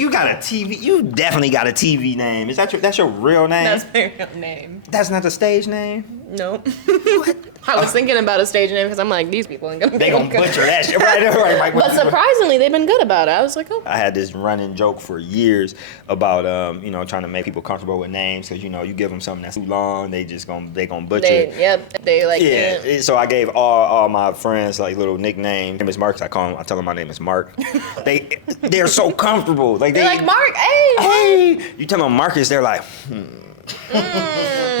you got a TV. You definitely got a TV name. Is that that's your real name? That's my real name. That's not the stage name. Nope. I was thinking about a stage name because I'm like, these people ain't gonna. They gonna butcher that shit, right? But surprisingly, they've been good about it. I was like, oh. I had this running joke for years about trying to make people comfortable with names because you give them something that's too long, they gonna butcher it. They like. Yeah. So I gave all my friends like little nicknames. My name is Mark. I tell them my name is Mark. They're so comfortable. Like they're like Mark. Hey. You tell them Marcus, they're like,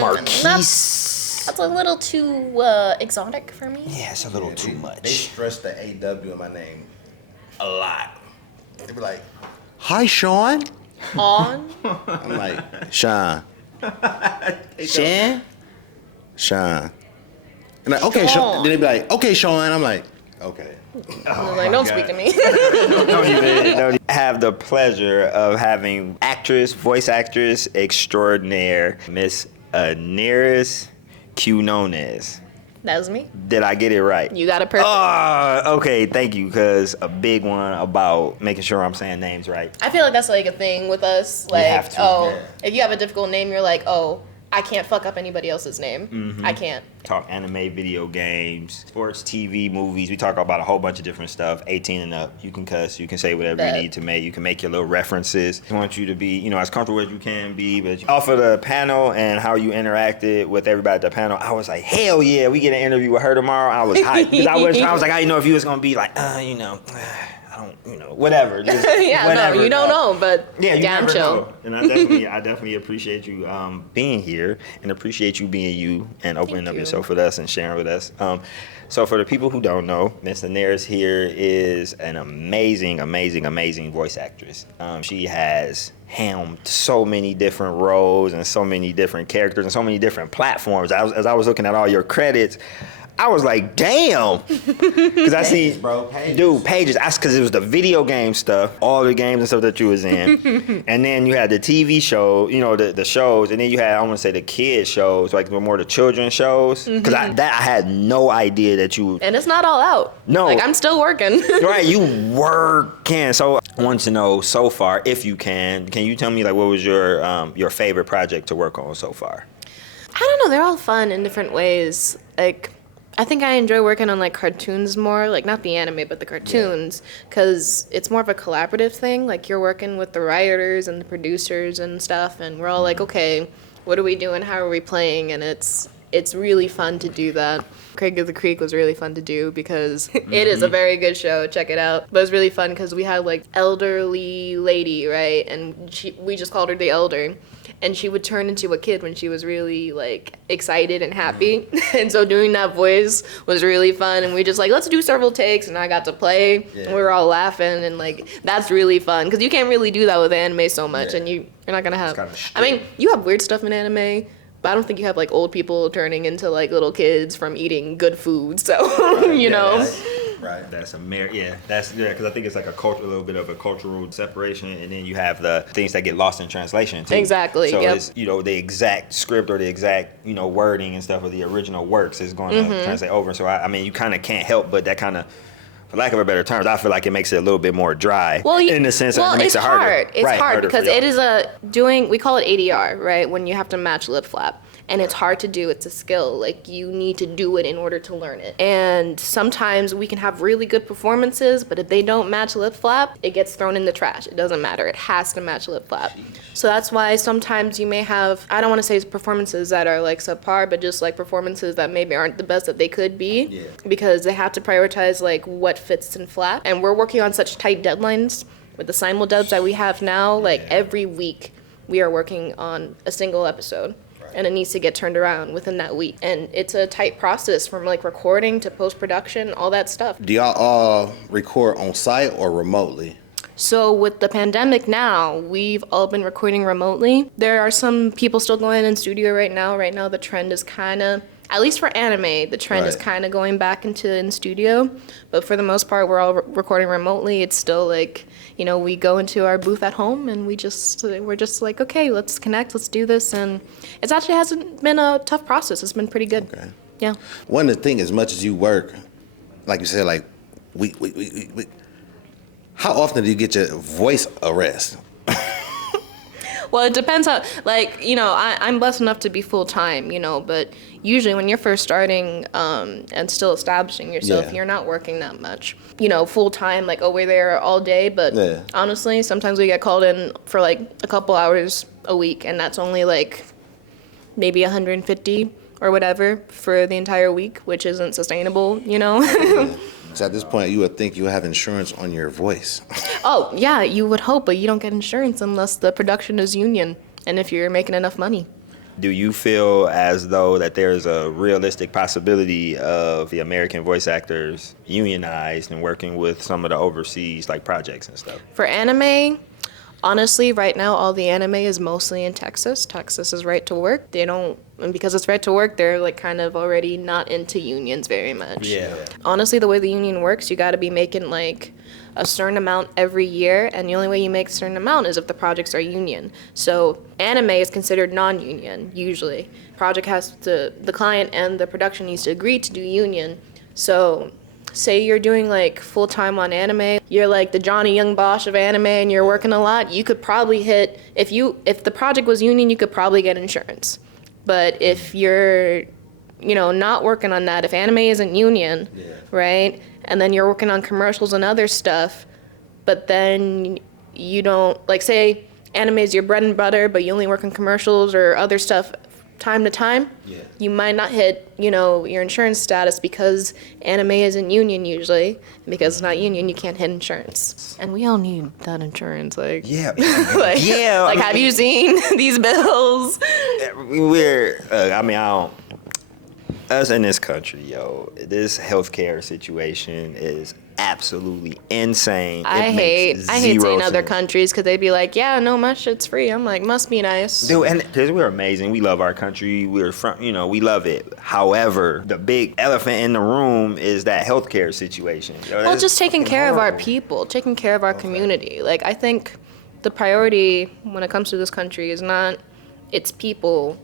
Marquise. That's a little too exotic for me. Yeah, it's a little too much. They stress the AW in my name a lot. They be like, "Hi, Sean." On. I'm like, Sean. Sean. And like, okay, Sean. Then they be like, okay, Sean. I'm like, okay. I was like, don't speak to me. Don't even have the pleasure of having voice actress extraordinaire, Miss Anaris Quinones. That was me. Did I get it right? You got it perfect. Okay, thank you, because a big one about making sure I'm saying names right. I feel like that's like a thing with us. Like, if you have a difficult name, you're like, I can't fuck up anybody else's name. Mm-hmm. I can't. Talk anime, video games, sports, TV, movies. We talk about a whole bunch of different stuff. 18 and up. You can cuss. You can say whatever you need to make. You can make your little references. I want you to be, as comfortable as you can be. But off of the panel and how you interacted with everybody at the panel, I was like, hell yeah, we get an interview with her tomorrow. I was hyped. Because I was like, I didn't know if you was going to be like, whatever. Just whatever. No, you don't know, but yeah, you damn never chill. know. And I definitely appreciate you being here and appreciate you being you and opening up yourself with us and sharing with us. So for the people who don't know, Miss Anaris here is an amazing voice actress. She has helmed so many different roles and so many different characters and so many different platforms. As I was looking at all your credits, I was like, damn. Because I see, pages. That's because it was the video game stuff, all the games and stuff that you was in. And then you had the TV show, the shows. And then you had, I want to say, the kid shows, like more the children's shows. Because I had no idea that you... And it's not all out. No. Like, I'm still working. Right, you working. So I want to know, so far, if you can you tell me, like, what was your favorite project to work on so far? I don't know. They're all fun in different ways. Like... I think I enjoy working on like cartoons more, like not the anime, but the cartoons, because it's more of a collaborative thing. Like you're working with the writers and the producers and stuff, and we're all like, okay, what are we doing? How are we playing? And it's really fun to do that. Craig of the Creek was really fun to do because it is a very good show. Check it out. But it was really fun because we had like elderly lady, right? And we just called her the Elder. And she would turn into a kid when she was really like excited and happy. And so doing that voice was really fun. And we just like, let's do several takes. And I got to play. Yeah. And we were all laughing. And like, that's really fun. Because you can't really do that with anime so much. Yeah. And you're not going to have, I mean, you have weird stuff in anime. But I don't think you have like old people turning into like little kids from eating good food. So, you know. Right. That's because I think it's like a little bit of a cultural separation, and then you have the things that get lost in translation too. Exactly. So it's the exact script or the exact wording and stuff of the original works is going to translate over. So I mean, you kind of can't help but that kind of, for lack of a better term, I feel like it makes it a little bit more dry. Well, in the sense that it makes it harder. It's hard because it is we call it ADR, right? When you have to match lip flap. And it's hard to do. It's a skill. Like, you need to do it in order to learn it. And sometimes we can have really good performances, but if they don't match lip flap, it gets thrown in the trash. It doesn't matter. It has to match lip flap. So that's why sometimes you may have, I don't want to say performances that are like subpar, but just like performances that maybe aren't the best that they could be, because they have to prioritize like what fits in flap. And we're working on such tight deadlines with the simul-dubs that we have now. Like every week we are working on a single episode. And it needs to get turned around within that week. And it's a tight process from like recording to post-production, all that stuff. Do y'all all record on site or remotely? So with the pandemic now, we've all been recording remotely. There are some people still going in studio right now. Right now the trend is kind of, at least for anime, the trend is kind of going back into in studio. But for the most part, we're all recording remotely. It's still like, we go into our booth at home and we're just like, okay, let's connect, let's do this. And it actually hasn't been a tough process. It's been pretty good. Okay. Yeah. One of the things, as much as you work, like you said, like how often do you get your voice arrest? Well, it depends how, like, I'm blessed enough to be full time, but usually when you're first starting and still establishing yourself, Yeah. you're not working that much, full time, like, oh, we're there all day. But Yeah. honestly, sometimes we get called in for like a couple hours a week, and that's only like maybe 150 or whatever for the entire week, which isn't sustainable, So at this point, you would think you have insurance on your voice. Oh, yeah, you would hope, but you don't get insurance unless the production is union and if you're making enough money. Do you feel as though that there's a realistic possibility of the American voice actors unionized and working with some of the overseas like projects and stuff? For anime, honestly, right now, all the anime is mostly in Texas. Texas is right to work. And because it's right to work, they're like kind of already not into unions very much. Yeah. Honestly, the way the union works, you got to be making like a certain amount every year, and the only way you make a certain amount is if the projects are union. So anime is considered non-union usually. The client and the production needs to agree to do union. So say you're doing like full-time on anime, you're like the Johnny Young Bosch of anime and you're working a lot, you could probably hit, if the project was union, you could probably get insurance. But if you're, not working on that, if anime isn't union, right, and then you're working on commercials and other stuff, but then you don't, like say anime is your bread and butter, but you only work on commercials or other stuff time to time, you might not hit, your insurance status because anime isn't union usually. And because it's not union, you can't hit insurance. And we all need that insurance, like. Yeah. Like, Yeah. Like, have you seen these bills? Us in this country, this healthcare situation is absolutely insane. I hate seeing other countries because they'd be like, yeah, no, my shit's free. I'm like, must be nice. Dude, and because we're amazing. We love our country. We're from, we love it. However, the big elephant in the room is that healthcare situation. Well, just taking care of our people, taking care of our community. Like, I think the priority when it comes to this country is not its people,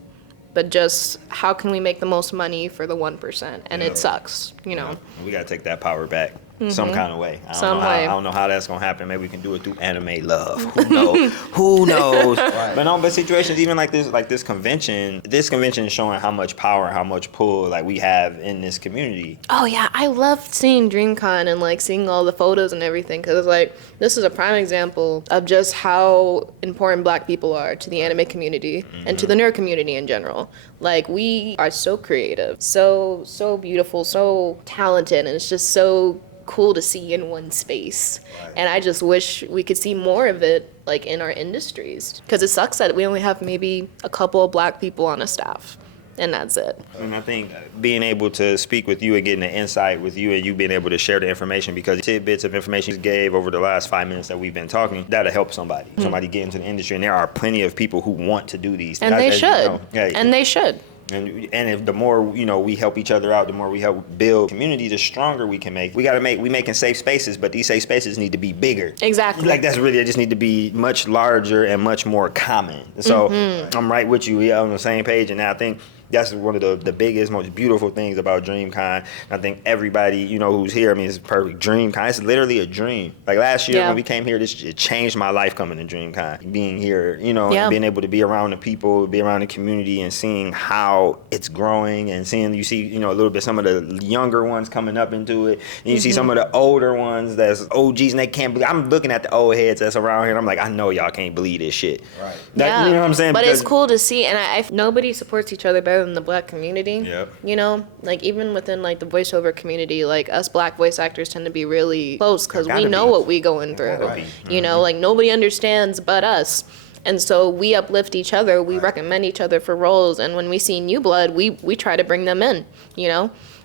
but just how can we make the most money for the 1%? And it sucks, We got to take that power back. Some kind of way. I don't know how that's gonna happen. Maybe we can do it through anime love. Who knows? Who knows? Right. But situations even like this convention is showing how much power, how much pull like we have in this community. Oh yeah, I love seeing DreamCon and like seeing all the photos and everything because like this is a prime example of just how important Black people are to the anime community and to the nerd community in general. Like we are so creative, so beautiful, so talented, and it's just so cool to see in one space. Right. And I just wish we could see more of it like in our industries because it sucks that we only have maybe a couple of Black people on a staff and that's it. And I think being able to speak with you and getting the insight with you and you being able to share the information because tidbits of information you gave over the last 5 minutes that we've been talking, that'll help somebody get into the industry. And there are plenty of people who want to do these things. And they should. And they should. And if the more we help each other out, the more we help build community, the stronger we can make. We making safe spaces, but these safe spaces need to be bigger. Exactly. Like they just need to be much larger and much more common. So I'm right with you. We are on the same page, and I think that's one of the biggest, most beautiful things about DreamCon. I think everybody, who's here, it's perfect. DreamCon, it's literally a dream. Like last year when we came here, it changed my life coming to DreamCon. Being here, and being able to be around the people, be around the community and seeing how it's growing and seeing, you see, a little bit some of the younger ones coming up into it. And you see some of the older ones that's OGs and they can't believe. I'm looking at the old heads that's around here and I'm like, I know y'all can't believe this shit. Right. You know what I'm saying? But it's cool to see, and nobody supports each other better than the Black community. Yep. Like even within like the voiceover community, like us Black voice actors tend to be really close because we know what we going through. Like nobody understands but us. And so we uplift each other, we recommend each other for roles, and when we see new blood, we try to bring them in,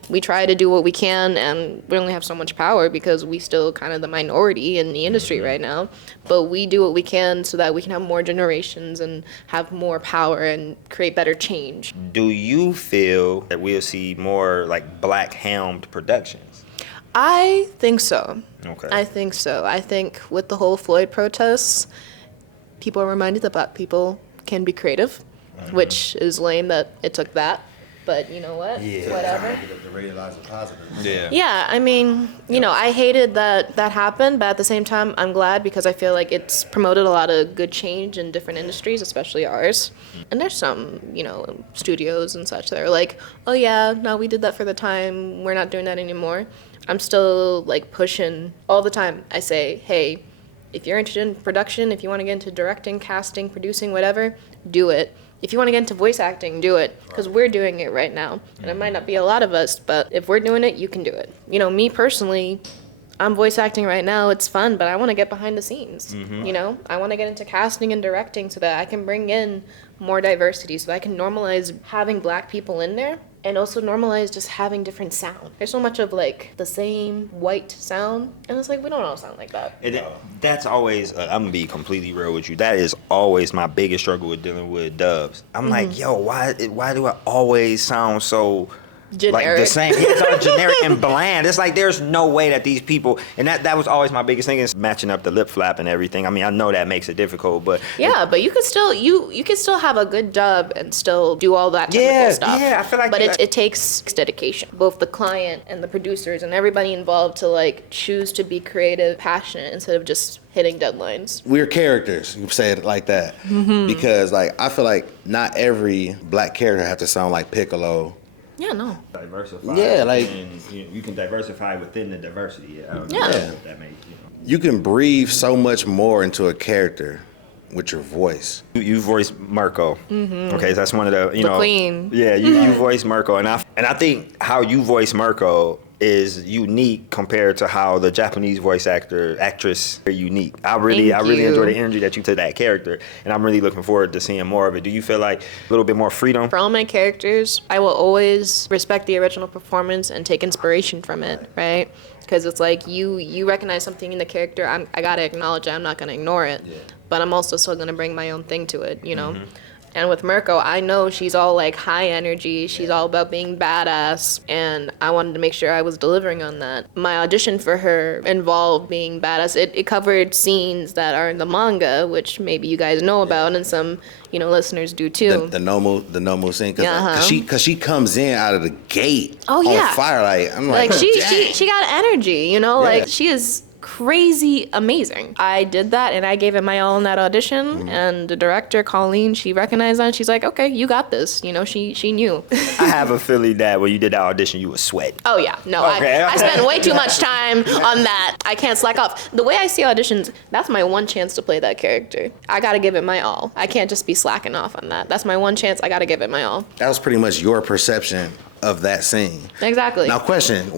We try to do what we can, and we only have so much power because we still kind of the minority in the industry right now. But we do what we can so that we can have more generations and have more power and create better change. Do you feel that we'll see more like Black-helmed productions? I think so. Okay. I think so. I think with the whole Floyd protests, people are reminded that Black people can be creative, which is lame that it took that. but you know what? Yeah. Whatever. To realize the positive. Yeah. Yeah, I mean, you know, I hated that happened, but at the same time, I'm glad because I feel like it's promoted a lot of good change in different industries, especially ours. And there's some, you know, studios and such that are like, oh yeah, no, we did that for the time. We're not doing that anymore. I'm still like pushing all the time. I say, hey, if you're interested in production, if you want to get into directing, casting, producing, whatever, do it. If you want to get into voice acting, do it, because we're doing it right now. And it might not be a lot of us, but if we're doing it, you can do it. You know, me personally, I'm voice acting right now. It's fun, but I want to get behind the scenes. You know, I want to get into casting and directing so that I can bring in more diversity, so that I can normalize having Black people in there. And also normalize just having different sound. There's so much of like the same white sound, and it's like we don't all sound like that. That's always, I'm gonna be completely real with you. That is always my biggest struggle with dealing with dubs. I'm like, yo, why do I always sound so Generic. like the same? It's all generic and bland. It's like there's no way that these people, and that was always my biggest thing, is matching up the lip flap and everything. I mean, I know that makes it difficult, but Yeah, but you could still you can still have a good dub and still do all that technical stuff. Yeah, I feel like but it takes dedication, both the client and the producers and everybody involved to like choose to be creative, passionate instead of just hitting deadlines. We're characters. You say it like that because like I feel like not every Black character have to sound like Piccolo. Yeah, no. diversify. Yeah, like- and you can diversify within the diversity. Yeah. That makes, You can breathe so much more into a character with your voice. You voice Mirko. Okay, that's one of the The queen. Yeah, you voice Mirko, and I think how you voice Mirko is unique compared to how the Japanese voice actress are unique. I really Thank enjoy you. the energy that you to that character, and I'm really looking forward to seeing more of it. Do you feel like a little bit more freedom? For all my characters, I will always respect the original performance and take inspiration from it, right? Because it's like you recognize something in the character, I gotta acknowledge it, I'm not gonna ignore it. But I'm also still gonna bring my own thing to it, you know? And with Mirko, I know she's all like high energy, she's all about being badass, and I wanted to make sure I was delivering on that. My audition for her involved being badass. It covered scenes that are in the manga, which maybe you guys know about, and some, you know, listeners do too. The Nomu scene, Uh-huh. cause she comes in out of the gate Oh, yeah. on fire. Like I'm like, Like she dang. got energy, you know, Yeah. like she is crazy amazing. I did that and I gave it my all in that audition, and the director Colleen, she recognized that, and she's like, okay, you got this, you know, she knew. I have a feeling that when you did that audition, you was sweating. Oh yeah, no, Okay. I spent way too much time on that. I can't slack off. The way I see auditions, that's my one chance to play that character. I gotta give it my all. I can't just be slacking off on that. That's my one chance. I gotta give it my all. That was pretty much your perception of that scene. Exactly. Now, question: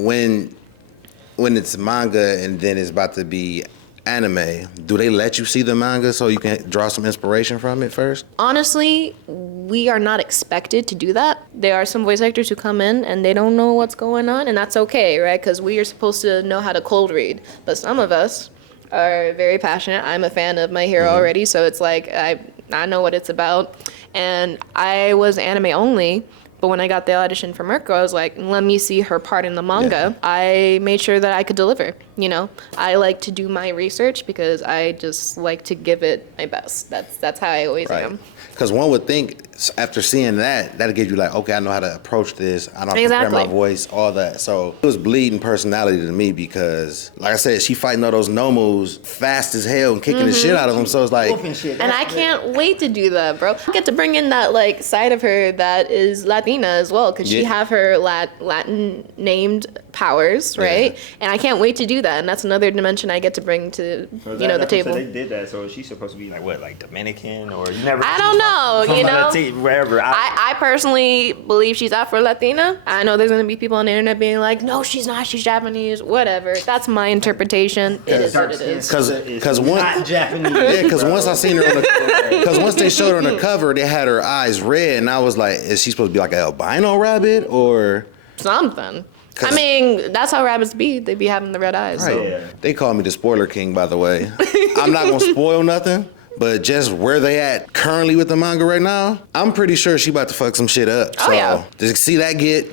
when it's manga and then it's about to be anime, do they let you see the manga so you can draw some inspiration from it first? Honestly, we are not expected to do that. There are some voice actors who come in and they don't know what's going on, and that's okay, right? Because we are supposed to know how to cold read. But some of us are very passionate. I'm a fan of My Hero already, so it's like I know what it's about. And I was anime only. But when I got the audition for Mirko, I was like, let me see her part in the manga. Yeah. I made sure that I could deliver, you know? I like to do my research because I just like to give it my best. That's how I always am. Because one would think after seeing that'll give you like, okay, I know how to approach this. I know how to prepare my Exactly. voice, all that. So it was bleeding personality to me because, like I said, she fighting all those Nomus fast as hell and kicking the shit out of them. So it's like, And I can't wait to do that, bro. I get to bring in that like side of her that is Latina as well, because she Yeah. have her Latin named powers, right? Yeah. And I can't wait to do that. And that's another dimension I get to bring to the table. So they did that. So she's supposed to be like what, like Dominican, or you never? I don't know, you know. Wherever. I personally believe she's Afro-Latina. I know there's gonna be people on the internet being like, no, she's not, she's Japanese, whatever. That's my interpretation. It is what it is. Cause one, not Japanese. yeah, because once I seen her on the, because once they showed her on the cover, they had her eyes red, and I was like, is she supposed to be like an albino rabbit or? Something. 'Cause- I mean, that's how rabbits be. They be having the red eyes. Right. So. Yeah. They call me the spoiler king, by the way. I'm not gonna spoil nothing, but just where they at currently with the manga right now, I'm pretty sure she about to fuck some shit up. Oh, yeah. To see that get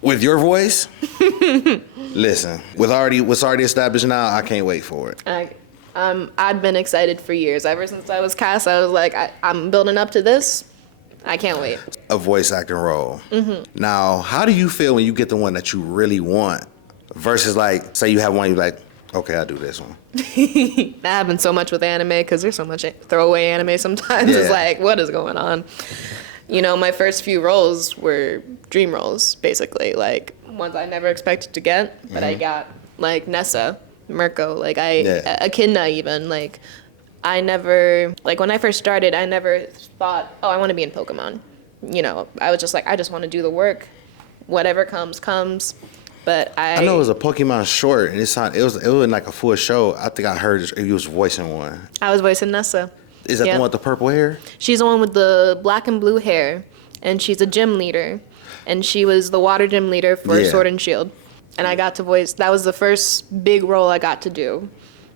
with your voice, listen, what's already established now, I can't wait for it. I've been excited for years. Ever since I was cast, I was like, I'm building up to this. I can't wait. a voice acting role. Now, how do you feel when you get the one that you really want versus like, say you have one, you're like, okay, I'll do this one. That happens so much with anime because there's so much throwaway anime sometimes. Yeah. It's like, what is going on? You know, my first few roles were dream roles, basically. Like, ones I never expected to get, but I got. Like, Nessa, Mirko, like, Echidna even. Like, I never, like, when I first started, I never thought, oh, I want to be in Pokemon. You know, I was just like, I just want to do the work. Whatever comes, comes. But I know it was a Pokemon short, and it was like a full show. I think I heard you was voicing one. I was voicing Nessa. Is that the one with the purple hair? She's the one with the black and blue hair, and she's a gym leader. And she was the water gym leader for Sword and Shield. And I got to voice, that was the first big role I got to do.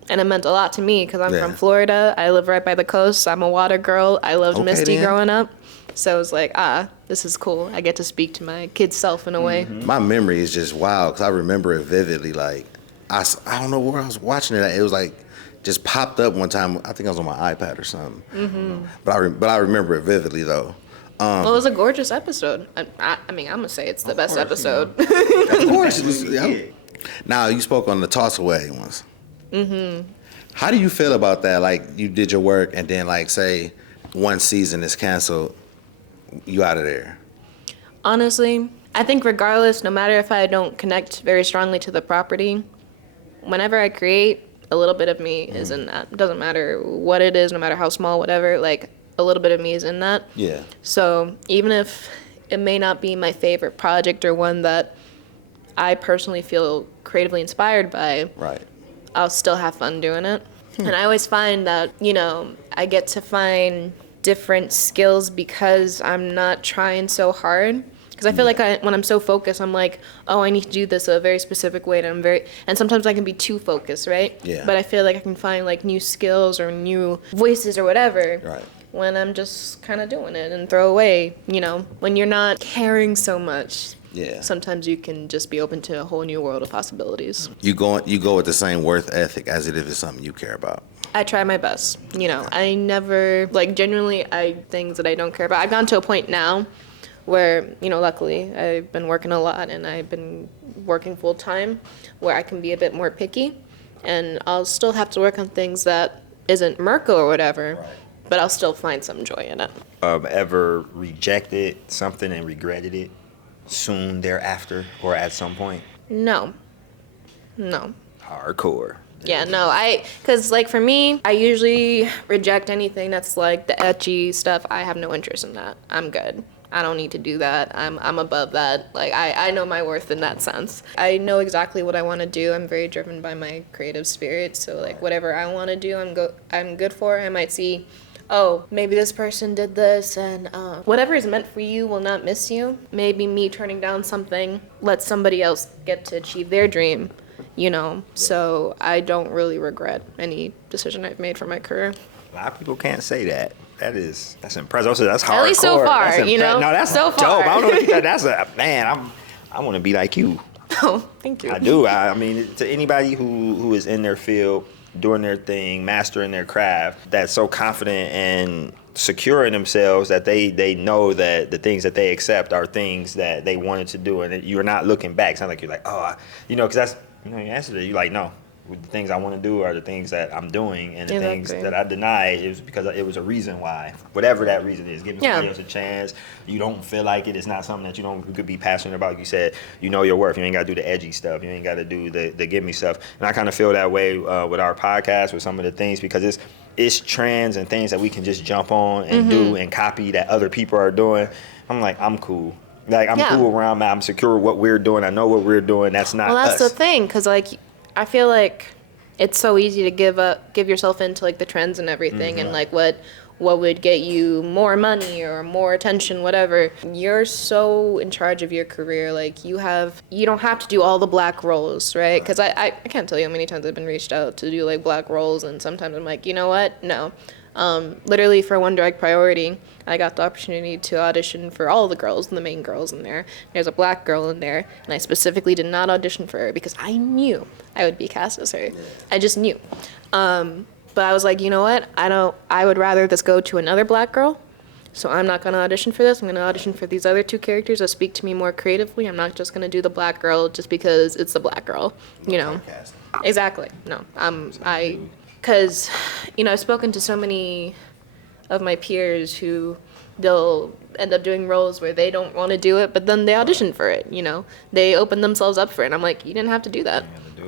And it meant a lot to me because I'm from Florida. I live right by the coast. I'm a water girl. I loved Misty growing up. So it was like, this is cool. I get to speak to my kid self in a way. My memory is just wild because I remember it vividly. Like, I don't know where I was watching it at. It was like, just popped up one time. I think I was on my iPad or something. But I remember it vividly though. Well, it was a gorgeous episode. I mean, I'm going to say it's the best episode. Of course. Now, you spoke on the toss away ones. How do you feel about that? Like, you did your work and then, like, say, one season is canceled, you out of there. Honestly, I think regardless, no matter if I don't connect very strongly to the property, whenever I create, a little bit of me is in that. It doesn't matter what it is, no matter how small, whatever, like, a little bit of me is in that. Yeah. So even if it may not be my favorite project or one that I personally feel creatively inspired by, I'll still have fun doing it. And I always find that, you know, I get to find different skills because I'm not trying so hard. Because I feel like when I'm so focused, I'm like, oh, I need to do this a very specific way. And sometimes I can be too focused, right? Yeah. But I feel like I can find like new skills or new voices or whatever. When I'm just kind of doing it and throw away, you know, when you're not caring so much. Sometimes you can just be open to a whole new world of possibilities. You go with the same worth ethic as it if it's something you care about. I try my best. You know, I never, like, genuinely, things that I don't care about. I've gotten to a point now where, you know, luckily I've been working a lot and I've been working full time where I can be a bit more picky and I'll still have to work on things that isn't Mirko or whatever, but I'll still find some joy in it. Ever rejected something and regretted it soon thereafter or at some point? No. Hardcore. Yeah, no, because, like, for me, I usually reject anything that's, like, the ecchi stuff. I have no interest in that. I'm good. I don't need to do that. I'm above that. Like, I know my worth in that sense. I know exactly what I want to do. I'm very driven by my creative spirit. So, like, whatever I want to do, I'm good for. I might see, oh, maybe this person did this, and whatever is meant for you will not miss you. Maybe me turning down something lets somebody else get to achieve their dream. You know, so I don't really regret any decision I've made for my career. A lot of people can't say that. That's impressive. Also, that's hardcore. At least so far, that's you know. No, that's so dope. far. I don't know if that's I want to be like you. Oh, thank you. I do. I mean, to anybody who is in their field, doing their thing, mastering their craft, that's so confident and secure in themselves that they know that the things that they accept are things that they wanted to do, and that you're not looking back. It's not like you're like, oh, you know, because that's, you know, your answer to it. You're like, no. The things I want to do are the things that I'm doing, and the things that I deny is because it was a reason why. Whatever that reason is, giving somebody else a chance. You don't feel like it. It's not something that you could be passionate about. Like you said, you know your worth. You ain't got to do the edgy stuff. You ain't got to do the give me stuff. And I kind of feel that way with our podcast, with some of the things, because it's trends and things that we can just jump on and do and copy that other people are doing. I'm like, I'm cool. Like, I'm cool where I'm at. I'm secure with what we're doing. I know what we're doing. That's not us. Well, that's the thing, because, like, I feel like it's so easy to give yourself into, like, the trends and everything, and, like, what would get you more money or more attention, whatever. You're so in charge of your career. Like, you don't have to do all the black roles, right? Because I can't tell you how many times I've been reached out to do, like, black roles, and sometimes I'm like, you know what? No. Literally for One Direct Priority, I got the opportunity to audition for all the girls, the main girls in there. There's a black girl in there, and I specifically did not audition for her because I knew I would be cast as her. I just knew. But I was like, you know what? I would rather this go to another black girl So I'm not going to audition for this. I'm going to audition for these other two characters that speak to me more creatively. I'm not just going to do the black girl just because it's the black girl, you know. Exactly. No. Because, you know, I've spoken to so many of my peers who they'll end up doing roles where they don't want to do it, but then they audition for it, you know. They open themselves up for it. I'm like, you didn't have to do that.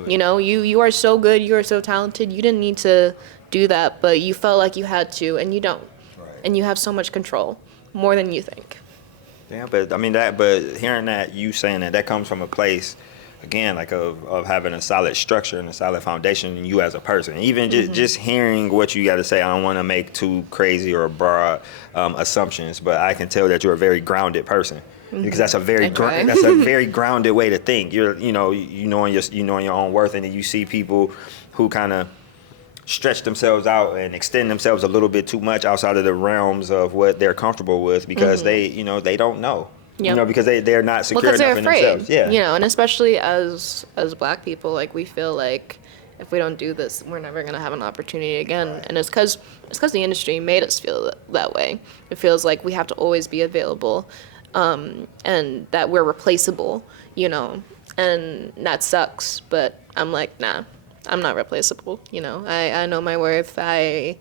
You know, you are so good. You are so talented. You didn't need to do that, but you felt like you had to, and you don't. And you have so much control, more than you think. Yeah, but I mean but hearing that, you saying that comes from a place, again, like of having a solid structure and a solid foundation in you as a person. Even just hearing what you got to say, I don't want to make too crazy or broad assumptions, but I can tell that you're a very grounded person. Because that's a very grounded way to think. You know your own worth, and then you see people who kind of stretch themselves out and extend themselves a little bit too much outside of the realms of what they're comfortable with because they don't know. Yep. You know, because they're not secure because enough they're in afraid, themselves. Yeah. You know, and especially as black people, like we feel like if we don't do this, we're never gonna have an opportunity again. And it's because the industry made us feel that way. It feels like we have to always be available, and that we're replaceable. You know, and that sucks. But I'm like, nah. I'm not replaceable, you know. I know my worth. I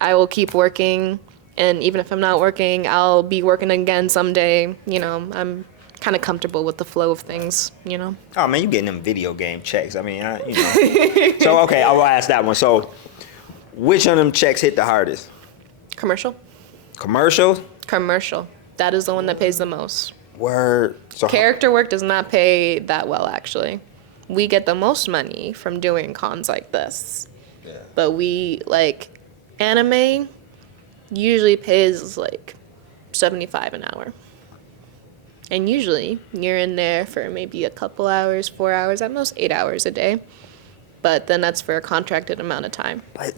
will keep working, and even if I'm not working, I'll be working again someday. You know, I'm kind of comfortable with the flow of things, you know. Oh man, you getting them video game checks. I mean, you know. So okay, I will ask that one. So, which of them checks hit the hardest? Commercial. Commercial. That is the one that pays the most. Word. So character work does not pay that well, actually. We get the most money from doing cons like this. Yeah. But we, like, anime usually pays, like, $75 an hour. And usually, you're in there for maybe a couple hours, 4 hours, at most 8 hours a day. But then that's for a contracted amount of time. But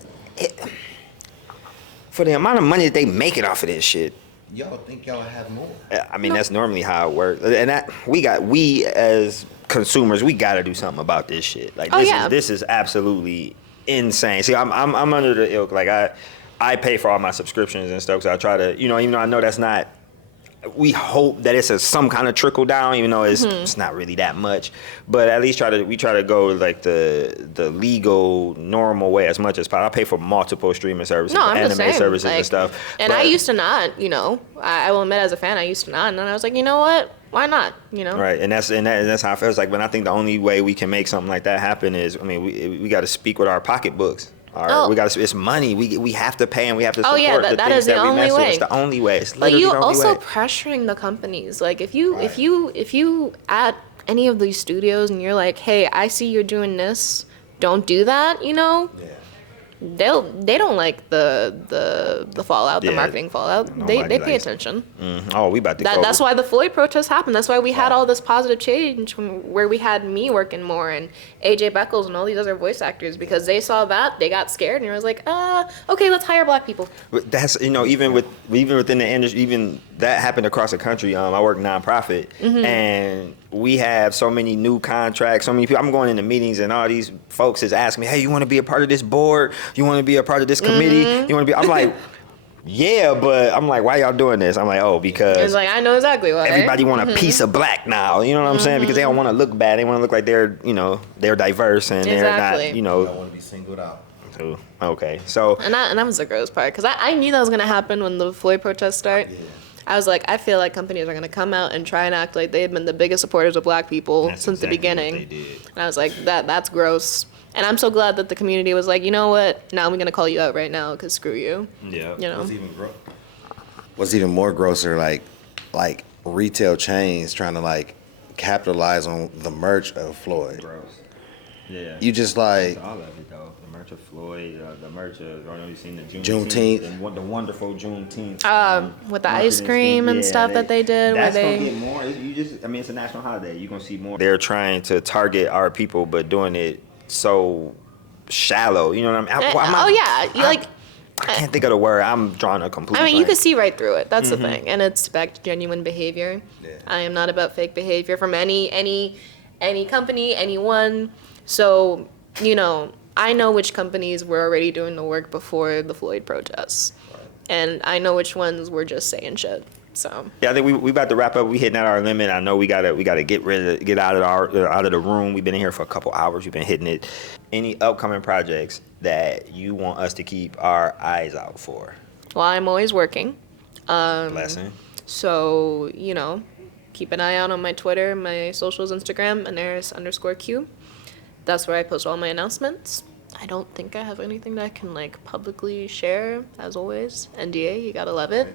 for the amount of money that they making off of this shit, y'all think y'all have more? I mean, that's normally how it works. And that we as consumers, we got to do something about this shit. Like this is absolutely insane. See, I'm under the ilk. Like I pay for all my subscriptions and stuff, so I try to, you know, even though I know that's not. We hope that it's some kind of trickle down, even though it's not really that much. But at least we try to go like the legal, normal way as much as possible. I pay for multiple streaming services, anime services and stuff. And I used to not, you know. I will admit, as a fan, I used to not, and then I was like, you know what? Why not? You know. Right, and that's how it feels like. But I think the only way we can make something like that happen is, I mean, we got to speak with our pocketbooks. It's money. We have to pay and we have to support the things that we mess with. It's the only way. It's literally the only way. But you also pressuring the companies. Like if you at any of these studios and you're like, hey, I see you're doing this, don't do that. You know. Yeah. They don't like the fallout, the marketing fallout. They pay attention. Oh, we about to go. That's why the Floyd protests happened. That's why we had all this positive change where we had me working more and AJ Beckles and all these other voice actors, because they saw that, they got scared, and it was like, okay, let's hire black people. That's, you know, even within the industry, even that happened across the country. I work nonprofit, and we have so many new contracts, so many people. I'm going into meetings and all these folks is asking me, hey, you want to be a part of this board? You want to be a part of this committee? You want to be? I'm like, yeah, but I'm like, why y'all doing this? I'm like, oh, because it's like, I know exactly why. Everybody want a piece of black now. You know what I'm saying? Because they don't want to look bad. They want to look like they're, you know, they're diverse and they're not, you know. They don't want to be singled out. Okay, so. And that was the gross part, because I knew that was going to happen when the Floyd protests start. Yeah. I was like, I feel like companies are going to come out and try and act like they've been the biggest supporters of black people since the beginning. What they did. And I was like, that's gross. And I'm so glad that the community was like, you know what? Now I'm going to call you out right now because screw you. Yeah. You know? What's even more grosser, like retail chains trying to like capitalize on the merch of Floyd. Gross. Yeah. You just like. All of it though. The merch of Floyd, the merch of, I know you've seen the Juneteenth. The wonderful Juneteenth. With the ice cream and stuff that they did. That's going to get more. It's a national holiday. You're going to see more. They're trying to target our people, but doing it so shallow. You know what I mean? I can't think of the word. I'm drawing a complete blank. You can see right through it. That's the thing. And it's back to genuine behavior. Yeah. I am not about fake behavior from any company, anyone. So, you know, I know which companies were already doing the work before the Floyd protests. and I know which ones were just saying shit. So Yeah, I think we about to wrap up. We hitting at our limit. I know we gotta get out of the room. We've been in here for a couple hours. We've been hitting it. Any upcoming projects that you want us to keep our eyes out for? well, I'm always working. Blessing. So, keep an eye out on my Twitter, my socials, Instagram, Anaris_Q. That's where I post all my announcements. I don't think I have anything that I can publicly share, as always. NDA, you gotta love it.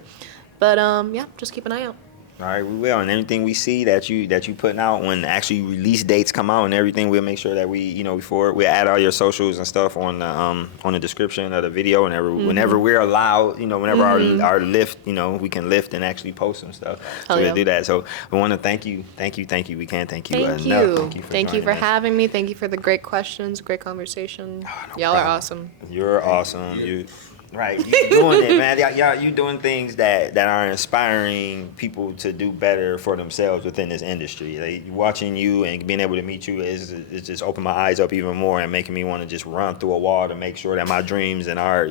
But yeah, just keep an eye out. All right, we will. And anything we see that you putting out when actually release dates come out and everything, we'll make sure that we'll add all your socials and stuff on the description of the video. Whenever we're allowed, whenever our lift, we can lift and actually post some stuff. So we'll do that. So we want to thank you. We can't thank you enough. Thank you for having me. Thank you for the great questions, great conversation. Y'all are awesome. You're awesome. Right, you doing it, man. Y'all, you doing things that are inspiring people to do better for themselves within this industry. Like, watching you and being able to meet you is just opened my eyes up even more and making me want to just run through a wall to make sure that my dreams and our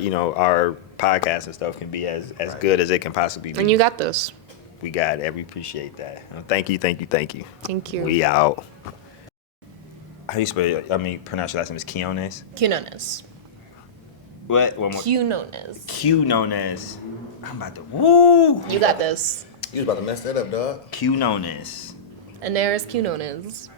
podcast and stuff can be as good as it can possibly be. And you got this. We got it. We appreciate that. Thank you. Thank you. We out. How do you spell? Pronounce your last name is Quinones. Quinones. What? One more. Quinones. Quinones. I'm about to. Woo! You got this. You was about to mess that up, dog. Quinones. Anaris Quinones.